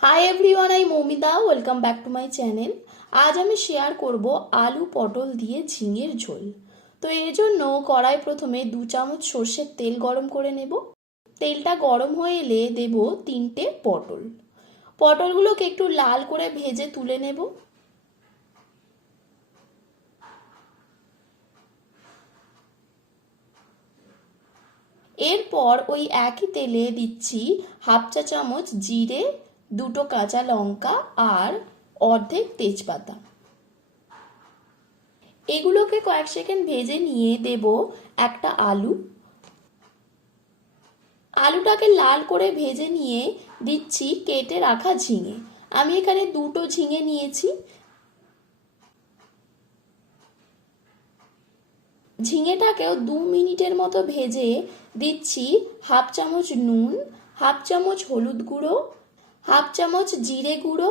Hi everyone, I Moumita. Welcome back to my channel. আজ আমি share করব আলু পটল দিয়ে ঝিঙের ঝোল। তো এর জন্য কড়াই প্রথমে 2 চামচ সর্ষের তেল গরম করে নেব। তেলটা গরম হয়ে এলে দেব 3টে পটল। পটলগুলোকে একটু লাল করে ভেজে তুলে নেব। এরপর ওই একই তেলে দিচ্ছি হাফ চা চামচ জিরে, 2টো কাঁচা লঙ্কা আর অর্ধেক তেজপাতা। এগুলোকে কয়েক সেকেন্ড ভেজে নিয়ে দেব একটা আলু। আলুটাকে লাল করে ভেজে নিয়ে দিচ্ছি কেটে রাখা ঝিঙে। আমি এখানে 2টো ঝিঙে নিয়েছি। ঝিঙেটাকেও 2 মিনিটের মতো ভেজে দিচ্ছি হাফ চামচ নুন, হাফ চামচ হলুদ গুঁড়ো, হাফ চামচ জিরে গুঁড়ো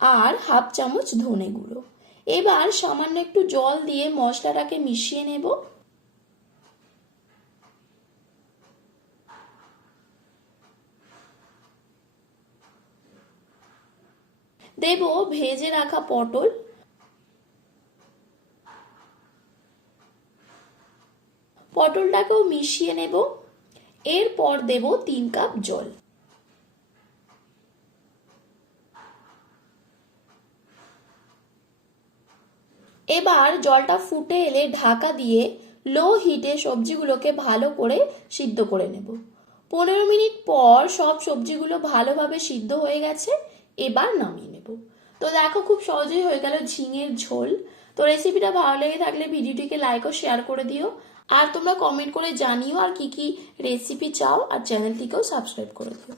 আর হাফ চামচ ধনে গুঁড়ো। এবার সামান্য একটু জল দিয়ে মশলাটাকে মিশিয়ে নেব। দেব ভেজে রাখা পটল, পটলটাকেও মিশিয়ে নেব। এরপর দেব 3 কাপ জল। এবার জলটা ফুটে এলে ঢাকা দিয়ে লো হিটে সবজিগুলোকে ভালো করে সিদ্ধ করে নেব। 15 মিনিট পর সব সবজিগুলো ভালোভাবে সিদ্ধ হয়ে গেছে। এবার নামিয়ে নেব। তো দেখো, খুব সহজেই হয়ে গেল ঝিঙের ঝোল। তো রেসিপিটা ভালো লেগে থাকলে ভিডিওটিকে লাইক ও শেয়ার করে দিও। আর তোমরা কমেন্ট করে জানিও আর কি কি রেসিপি চাও, আর চ্যানেলটিকেও সাবস্ক্রাইব করে দিও।